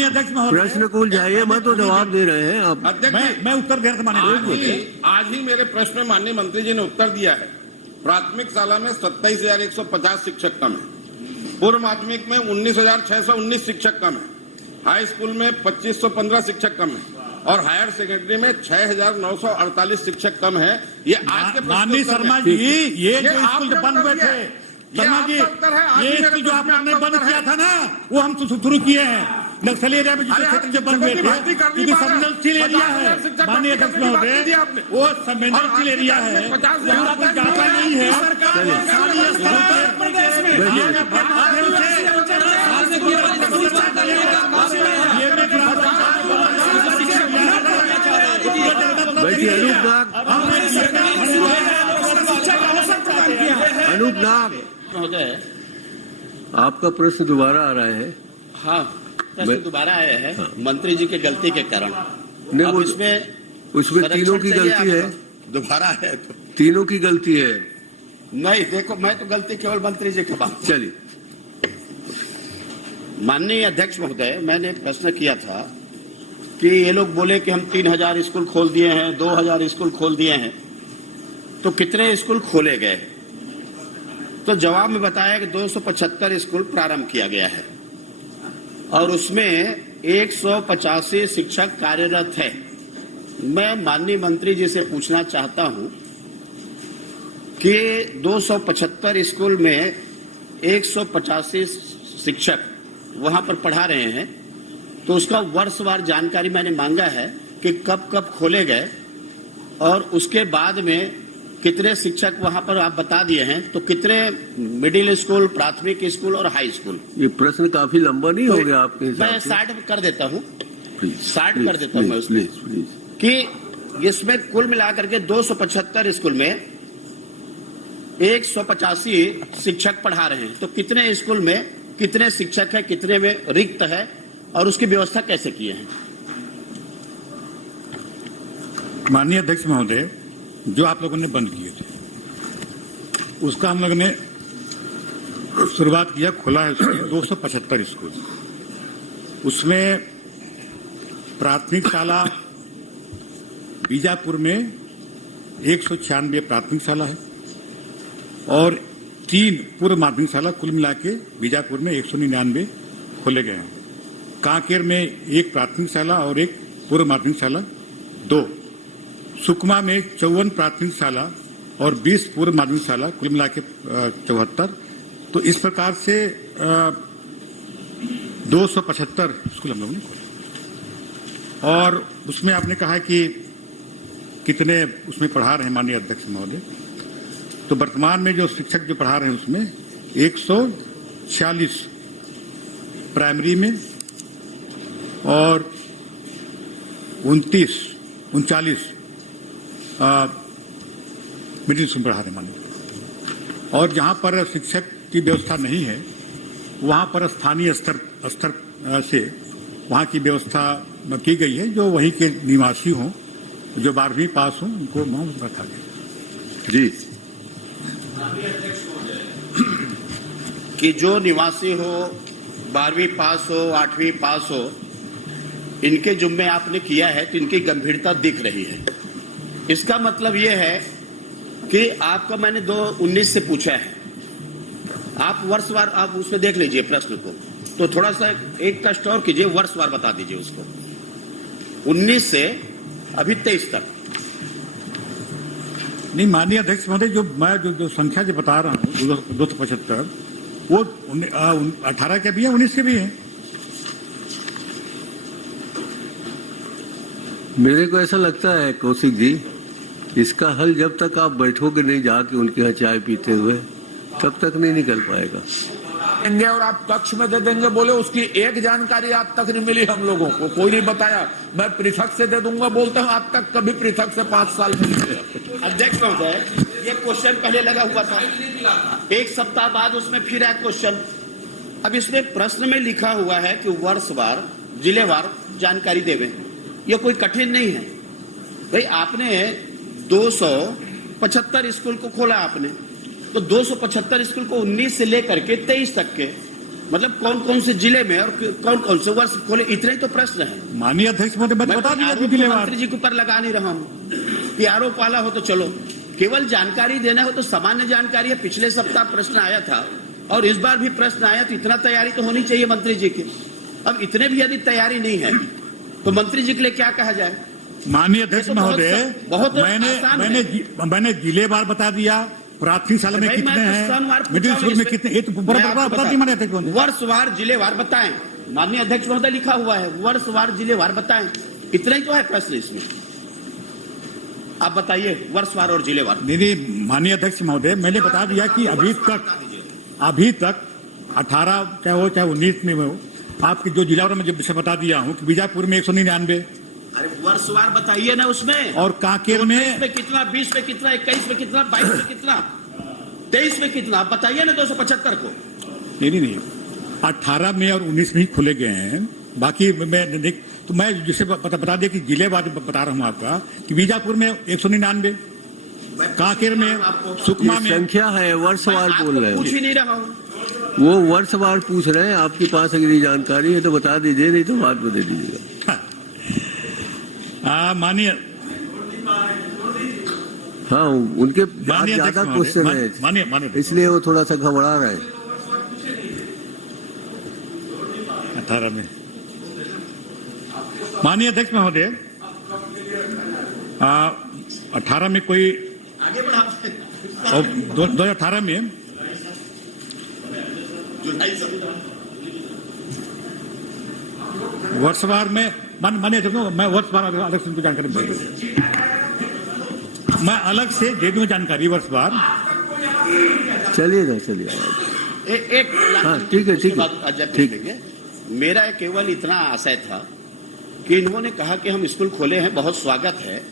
माननीय अध्यक्ष महोदय, प्रश्न को उलझाइए मत, तो जवाब दे रहे हैं आप। अध्यक्ष मैं उत्तर दे रहा था माननीय। आज ही मेरे प्रश्न में माननीय मंत्री जी ने उत्तर दिया है। प्राथमिक शाला में 27,150 शिक्षक कम है, पूर्व माध्यमिक में 19,619 शिक्षक कम है, हाई स्कूल में 2,515 शिक्षक कम है और हायर सेकेंडरी में 6,948 शिक्षक कम है। ये आज के माननीय शर्मा जी, ये जो स्कूल बंद हुए थे, शर्मा जी, ये स्कूल जो आपने बंद किया था ना, वो हम शुरू किए हैं। नक्सली एरिया में जो क्षेत्र जो बंद हुए थे, क्योंकि संवेदनशील एरिया है माननीय अध्यक्ष महोदय, वो संवेदनशील एरिया है, यहाँ कोई जाता नहीं है। अनूप नाग महोदय, आपका प्रश्न दोबारा आ रहा है। हाँ, प्रश्न दोबारा आया है। हाँ। मंत्री जी के गलती के कारण नहीं, उसमें तीनों की गलती है। दोबारा है तो तीनों की गलती है। नहीं, देखो, मैं तो गलती केवल मंत्री जी के बात। चलिए, माननीय अध्यक्ष महोदय, मैंने प्रश्न किया था कि ये लोग बोले कि हम 3,000 स्कूल खोल दिए हैं, 2,000 स्कूल खोल दिए हैं, तो कितने स्कूल खोले गए? तो जवाब में बताया कि 275 स्कूल प्रारंभ किया गया है और उसमें 185 शिक्षक कार्यरत है। मैं माननीय मंत्री जी से पूछना चाहता हूं कि 275 स्कूल में 185 शिक्षक वहां पर पढ़ा रहे हैं, तो उसका वर्षवार जानकारी मैंने मांगा है कि कब कब खोले गए और उसके बाद में कितने शिक्षक वहां पर आप बता दिए हैं, तो कितने मिडिल स्कूल, प्राथमिक स्कूल और हाई स्कूल? ये प्रश्न काफी लंबा नहीं हो गया आपके हिसाब से? मैं 60 कर देता हूं, 60 कर देता हूं प्लीज कि इसमें कुल मिलाकर के 275 स्कूल में 185 शिक्षक पढ़ा रहे हैं, तो कितने स्कूल में कितने शिक्षक है, कितने में रिक्त है और उसकी व्यवस्था कैसे किए हैं? माननीय अध्यक्ष महोदय, जो आप लोगों ने बंद किए थे उसका हम लोगों ने शुरुआत किया, खोला है उसमें 275 स्कूल। उसमें प्राथमिक शाला बीजापुर में 196 प्राथमिक शाला है और 3 पूर्व माध्यमिक शाला, कुल मिला के बीजापुर में 199 खोले गए हैं। कांकेर में 1 प्राथमिक शाला और 1 पूर्व माध्यमिक शाला 2, सुकमा में 54 प्राथमिक शाला और 20 पूर्व माध्यमिक शाला, कुल मिला के 74। तो इस प्रकार से 275 स्कूल हम लोगों ने खोले। और उसमें आपने कहा कि कितने उसमें पढ़ा रहे हैं माननीय अध्यक्ष महोदय, तो वर्तमान में जो शिक्षक जो पढ़ा रहे हैं उसमें 146 प्राइमरी में और 39 मिडिल स्कूल पढ़ा रहे माननीय। और जहां पर शिक्षक की व्यवस्था नहीं है वहां पर स्थानीय स्तर से वहां की व्यवस्था की गई है, जो वहीं के निवासी हों, जो 12वीं पास हों, उनको वहां रखा गया। जी, कि जो निवासी हो, 12वीं पास हो, 8वीं पास हो, इनके जुम्मे आपने किया है तो इनकी गंभीरता दिख रही है। इसका मतलब यह है कि आपका मैंने 219 से पूछा है, आप वर्षवार आप उसमें देख लीजिए प्रश्न को, तो थोड़ा सा एक कष्ट और कीजिए, वर्षवार बता दीजिए उसको। 19 से अभी 23 तक। नहीं माननीय अध्यक्ष महोदय, जो मैं जो संख्या जो बता रहा हूँ 275, वो 18 के भी है, 19 के भी है। मेरे को ऐसा लगता है कौशिक जी, इसका हल जब तक आप बैठोगे नहीं जाके उनके यहाँ चाय पीते हुए, तब तक नहीं निकल पाएगा। देंगे और आप कक्ष में दे देंगे, बोले उसकी एक जानकारी आज तक नहीं मिली हम लोगों को, कोई नहीं बताया। मैं पृथक से दे दूंगा बोलते हैं, आज तक कभी पृथक से 5 साल में नहीं मिले। अध्यक्ष महोदय, ये क्वेश्चन पहले लगा हुआ था, 1 सप्ताह बाद उसमें फिर आया क्वेश्चन। अब इसमें प्रश्न में लिखा हुआ है कि वर्षवार, जिलेवार जानकारी देवे। ये कोई कठिन नहीं है भाई। आपने 275 स्कूल को खोला आपने, तो 275 स्कूल को 19 से लेकर के 23 तक के मतलब कौन कौन से जिले में और कौन कौन से वर्ष खोले, इतने ही तो प्रश्न है। माननीय अध्यक्ष महोदय, मैं बता दिया आरोप पिछले बार। मंत्री जी के ऊपर लगा नहीं रहा हूँ कि आरोप वाला हो तो चलो, केवल जानकारी देना हो तो सामान्य जानकारी है। पिछले सप्ताह प्रश्न आया था और इस बार भी प्रश्न आया, तो इतना तैयारी तो होनी चाहिए मंत्री जी की। अब इतने भी यदि तैयारी नहीं है तो मंत्री जी के लिए क्या कहा जाए। माननीय अध्यक्ष ये तो महोदय, बहुत आसान है। मैंने जिलेवार बता दिया, प्राथमिक शाला में भाई, कितने मैं तो हैं, स्तरवार पूछा मिडिल हूं स्कूल में इसमें। कितने, ये तो मैं बता आपको दी माननीय अध्यक्ष महोदय। वर्षवार जिलेवार बताएं। माननीय अध्यक्ष महोदय लिखा हुआ है, वर्षवार जिलेवार बताएं। इतना ही तो है प्रश्न इसमें। आप बताइए वर्षवार और जिलेवार। नहीं, माननीय अध्यक्ष महोदय, मैंने बता दिया कि अभी तक 18 चाहे 19 में हो, आपके जो जिला में जब से बता दिया हूँ कि बीजापुर में 199, अरे वर्षवार बताइए ना उसमें। और कांकेर में कितना, 20 में कितना, 21 में कितना, 22 में कितना, 23 में कितना, आप बताइए ना 275 को। नहीं 18 में और 19 में ही खोले गए हैं। बाकी मैं जिसे बता दिया कि जिलेवार बता रहा हूँ आपका कि बीजापुर में 199, कांकेर में, सुकमा में। संख्या है, वर्षवार बोल रहे पूछ हैं। ही नहीं रहा हूँ। वो वर्षवार पूछ रहे हैं। आपके पास अगर ये जानकारी है तो बता दीजिए, नहीं तो बाद में दे दीजिएगा। माननीय हाँ, उनके माननीय ज्यादा अध्यक्ष क्वेश्चन महोदय, है, माननीय इसलिए वो थोड़ा सा घबरा रहे हैं। 18 में माननीय अध्यक्ष महोदय, 18 में कोई, और 2018 में वर्षवार में माननीय अध्यक्ष, मैं वर्षवार अलग से जानकारी दे दूं, मैं अलग से दे दूं जानकारी वर्षवार। चलिए एक हाँ, ठीक है, ठीक है, ठीक है। मेरा केवल इतना आशय था कि इन्होंने कहा कि हम स्कूल खोले हैं, बहुत स्वागत है।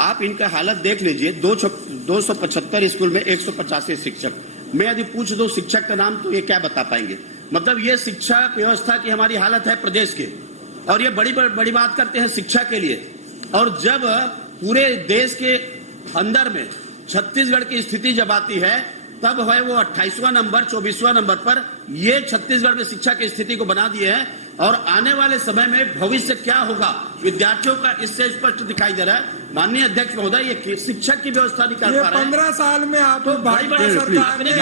आप इनका हालत देख लीजिए, 275 स्कूल में 185 शिक्षक। मैं यदि पूछ दो शिक्षक का नाम तो ये क्या बता पाएंगे। मतलब ये शिक्षा व्यवस्था की हमारी हालत है प्रदेश के, और ये बड़ी बात करते हैं शिक्षा के लिए। और जब पूरे देश के अंदर में छत्तीसगढ़ की स्थिति जब आती है, तब है वो 28वां नंबर, 24वां नंबर पर ये छत्तीसगढ़ में शिक्षा की स्थिति को बना दिए हैं। और आने वाले समय में भविष्य क्या होगा विद्यार्थियों का, इससे स्पष्ट दिखाई दे रहा है। माननीय अध्यक्ष महोदय, ये शिक्षक की व्यवस्था नहीं कर पा रहे हैं। 15 साल में आप तो भाजपा सरकार ने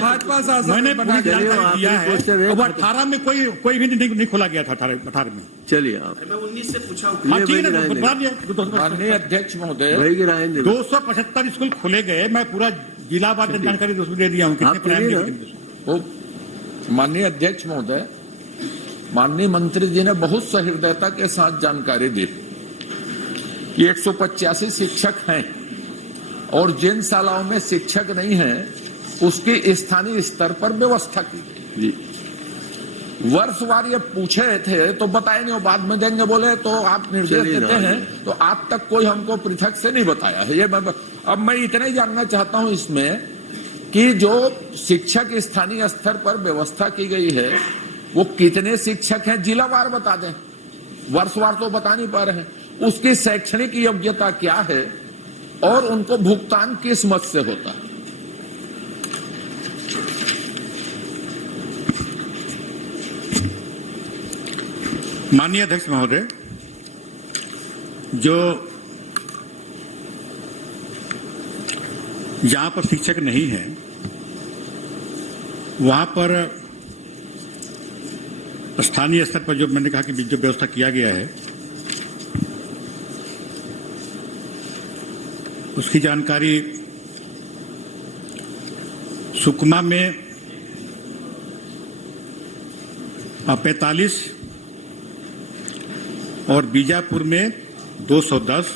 भाजपा शासन मैंने पूरी चलिए, जानकारी दिया है। क्वेश्चन है। अब 18 में कोई भी नहीं खोला गया था। 18 में चलिए आप मैं 19 से पूछा हूँ। हाँ, ठीक है ना, वही बता दिया। माननीय अध्यक्ष महोदय, वही गिराएंगे। 275 स्कूल खोले गए। मैं पूरा जिला वार जानकारी दे दिया हूँ, कितने आप प्राइमरी, करिए कितने। तो माननीय अध्यक्ष महोदय, माननीय मंत्री जी ने बहुत सहृदयता के साथ जानकारी दी कि 185 शिक्षक हैं और जिन शालाओं में शिक्षक नहीं हैं उसकी स्थानीय स्तर पर व्यवस्था की गई। जी, वर्षवार ये पूछे थे तो बताए नहीं, बाद में देंगे बोले तो आप निर्देश देते हैं, तो आज तक कोई हमको पृथक से नहीं बताया है। ये अब मैं इतना ही जानना चाहता हूं इसमें कि जो शिक्षक स्थानीय स्तर पर व्यवस्था की गई है वो कितने शिक्षक हैं, जिलावार बता दें। वर्षवार तो बता नहीं पा रहे हैं। उसकी शैक्षणिक योग्यता क्या है और उनको भुगतान किस मद से होता है। माननीय अध्यक्ष महोदय, जो जहां पर शिक्षक नहीं है वहां पर स्थानीय स्तर पर जो मैंने कहा कि जो व्यवस्था किया गया है उसकी जानकारी सुकमा में 45 और बीजापुर में 210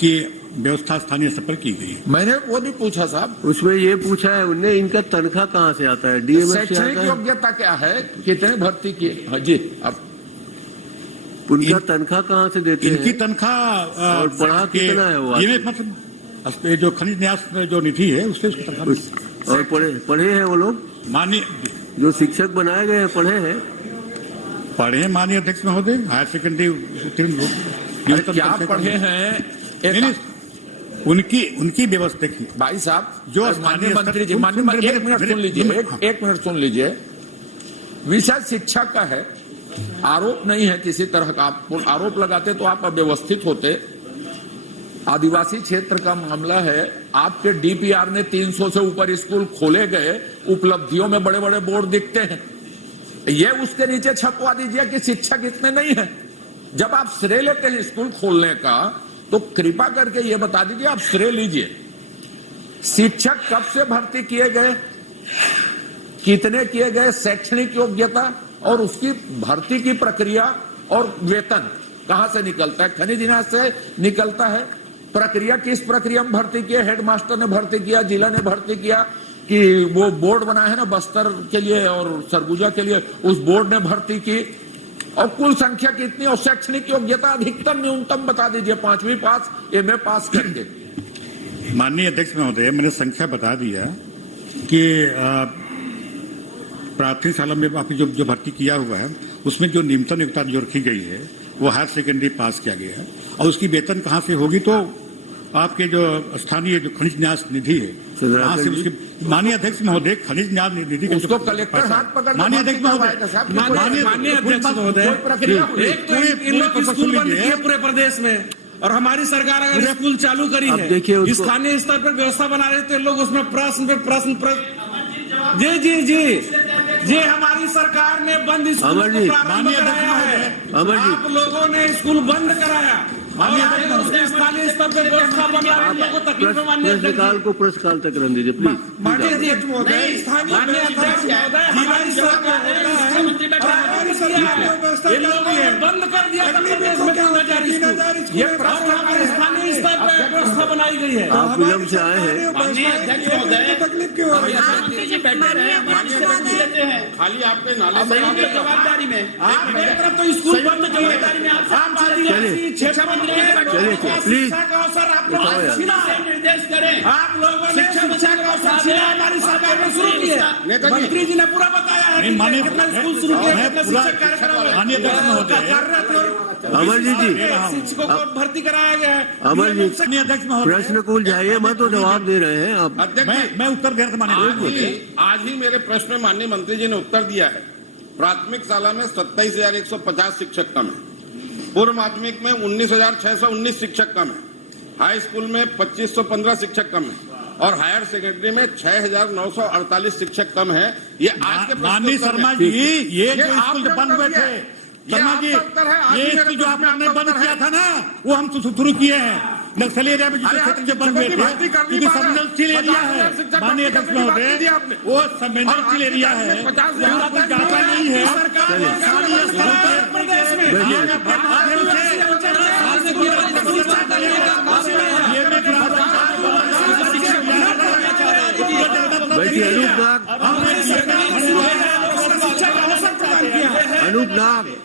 की व्यवस्था स्थानीय स्तर पर की गई। मैंने वो नहीं पूछा साहब, उसमें ये पूछा है उनने, इनका तनख्वाह कहाँ से आता है, डीएमएफ से शैक्षणिक आता है, योग्यता क्या है, कितने भर्ती किए। हाँ जी, अब उनका तनख्वाह कहाँ से देते इनकी हैं तनख्वाह और पढ़ा कितना है वो ये मतलब जो खनिज न्यास जो निधि है उससे उसकी तनख्वाह। और पढ़े हैं वो लोग, माननीय जो शिक्षक बनाए गए हैं पढ़े हैं। पढ़े माननीय अध्यक्ष महोदय, हायर सेकेंडरी क्या पढ़े हैं, उनकी व्यवस्था देखिए। भाई साहब जो माननीय स्थानीय मंत्री जी, स्तर- माननीय मेरे- एक मिनट मेरे- सुन लीजिए, मेरे- एक मिनट सुन लीजिए। विषय शिक्षा का है, आरोप नहीं है किसी तरह का। आप आरोप लगाते तो आप अव्यवस्थित होते। आदिवासी क्षेत्र का मामला है। आपके डीपीआर ने 300 से ऊपर स्कूल खोले गए, उपलब्धियों में बड़े बड़े बोर्ड दिखते हैं। ये उसके नीचे छपवा दीजिए कि शिक्षक इतने नहीं है। जब आप श्रेय लेते हैं स्कूल खोलने का, तो कृपा करके ये बता दीजिए, आप श्रेय लीजिए। शिक्षक कब से भर्ती किए गए, कितने किए गए, शैक्षणिक योग्यता और उसकी भर्ती की प्रक्रिया और वेतन कहां से निकलता है? खनिज न्यास से निकलता है। प्रक्रिया किस प्रक्रिया में भर्ती किया? हेडमास्टर ने भर्ती किया, जिला ने भर्ती किया, कि वो बोर्ड बना है ना बस्तर के लिए और सरगुजा के लिए, उस बोर्ड ने भर्ती की। और कुल संख्या कितनी और शैक्षणिक योग्यता अधिकतम न्यूनतम बता दीजिए, 5वीं पास, MA पास करके। माननीय अध्यक्ष महोदय, मैंने संख्या बता दिया कि प्राथमिक शाला में आपकी जो भर्ती किया हुआ है, उसमें जो न्यूनतम योग्यता जो रखी गई है वो हायर सेकेंडरी पास किया गया है। और उसकी वेतन कहाँ से होगी? तो आपके जो स्थानीय जो खनिज न्यास निधि है, वहां से उसकी। माननीय अध्यक्ष महोदय, खनिज न्यास निधि का उसको कलेक्टर हाथ पकड़, माननीय अध्यक्ष महोदय, माननीय अध्यक्ष महोदय, एक तो इन लोग स्कूल बंद किए पूरे प्रदेश में, और हमारी सरकार अगर स्कूल चालू करी अब है, देखिए उसको- स्थानीय स्तर पर व्यवस्था बना रहे थे लोग, उसमें प्रश्न पे प्रश्न जी जी जी जी हमारी सरकार ने बंद स्कूल अमर को जी, प्रारंभ माननीय कराया है। अमर जी। आप लोगों ने स्कूल बंद कराया, और उसके स्थानीय स्तर पर व्यवस्था बना रहे लोगों को तकलीफ में। माननीय अध्यक्ष प्रश्नकाल को प्रश्नकाल तक रहने दीजिए प्लीज। माननीय अध्यक्ष महोदय, स्थानीय अध्यक्ष महोदय, हमारी सरकार ने इन लोगों ने बंद कर दिया था प्रदेश में 3,000 स्कूल। ये प्रश्न हमारे स्थानीय स्तर पर व्यवस्था बनाई गई है। आप विलम्ब से आए हैं। माननीय अध्यक्ष महोदय, तकलीफ क्यों हो रही है? खाली आपके नाले से आपकी जवाबदारी में आप एक तरफ तो स्कूल बंद जिम्मेदारी में आप आदिवासी क्षेत्र मंत्री चलिए, प्लीज। शिक्षा का अवसर आप लोगों बताओ ने यार। छीना है। निर्देश करें। आप लोगों ने शिक्षा का अवसर छीना, हमारी सरकार ने शुरू किया। नेताजी। मंत्री जी ने पूरा बताया है नहीं, माननीय- कितना स्कूल शुरू किया, मैं कितना पूरा- शिक्षक कार्यक्रम माननीय अध्यक्ष महोदय। कार्यरत और अमरजीत जी, शिक्षकों को भर्ती कराया गया है। अमरजीत, माननीय अध्यक्ष महोदय, प्रश्न को उलझाइए मत, तो जवाब दे रहे हैं आप। अध्यक्ष मैं उत्तर दे रहा था माननीय आज ही मेरे प्रश्न में माननीय मंत्री जी ने उत्तर दिया है। प्राथमिक शाला में 27,150 शिक्षक कम है, पूर्व माध्यमिक में 19,619 शिक्षक कम है, हाई स्कूल में 2,515 शिक्षक कम है, और हायर सेकेंडरी में 6,948 शिक्षक कम है। ये आज के माननीय प्रश्नोत्तर शर्मा में- जी, ये जो आपका स्कूल बंद हुए उत्तर थे, है। शर्मा जी, ये आपका उत्तर है। आज ये ही मेरे स्कूल जो प्रश्न में आपने आपका बंद उत्तर किया है। था ना, वो हम शुरू किए हैं। नक्सली एरिया में अरे जिस आप क्षेत्र जो बंद हुए शिक्षकों की भर्ती थे, कर दी क्योंकि बात है। संवेदनशील एरिया 50,000 है। शिक्षक माननीय भर्ती अध्यक्ष करने की बात महोदय, दी आपने। वो संवेदनशील एरिया है, 50,000 वहाँ कोई जाता नहीं है। सरकार ने स्थानीय स्तर पर प्रदेश में देखिए, आपके माध्यम से ये मैं बैठिए अनूप नाग, शिक्षा का अवसर प्रदान किया है। अनूप नाग।